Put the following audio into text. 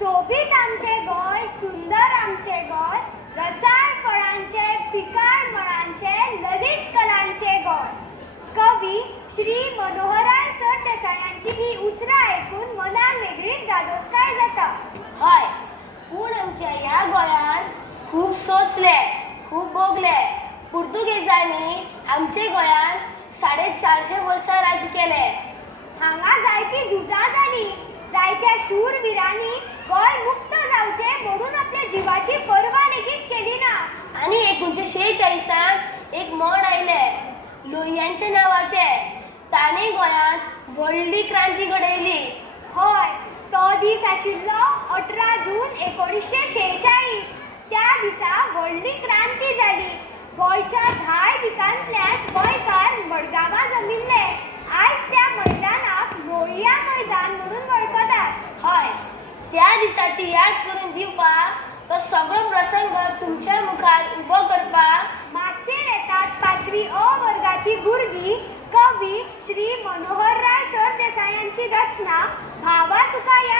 सोबीत आमचे गोय, सुंदर आमचे गोय, रसाळ फळांचे, पिकाळ मळांचे, ललित कलांचे गोय. कवी श्री मनोहरराय सरदेसायांची ही उतरां ऐकून मनान वेगळीच दादोसकाय जाता. हय, पूण आमच्या ह्या गोंयान खूब सोंसले, खूब भोगले. पुर्तुगेजांनी आमचे गोंयान 450 वर्सां राज्य केले. हांगा जायती झुजां जाली. जायत्या शूरवीरांनी गोंय मुक्त जावचे म्हणून आपल्या जिवाची पर्वा लेगीत केली ना. आनी 1946 एक म्हण आयले लोहियांच्या नांवाचे. ताणें गोंयांत व्हडली क्रांती घडयली. हय, तो दीस आशिल्लो 18 जून 1946. त्या दिसा व्हडली क्रांती जाली. गोंयच्या 10 दिकांतल्यान गोंयकार मडगांवां जमिल्ले. आयज त्या मैदानाक लोहिया मैदान म्हणून वळखतात. हय, त्या दिसाची याद करून दिवपाक तो सगळो प्रसंग तुमच्या मुखार उबो करपाक माचयेर येतात 5वी अ वर्गाची भुरगीं. कवी श्री मनोहरराय सरदेसायांची रचना भावा तुका या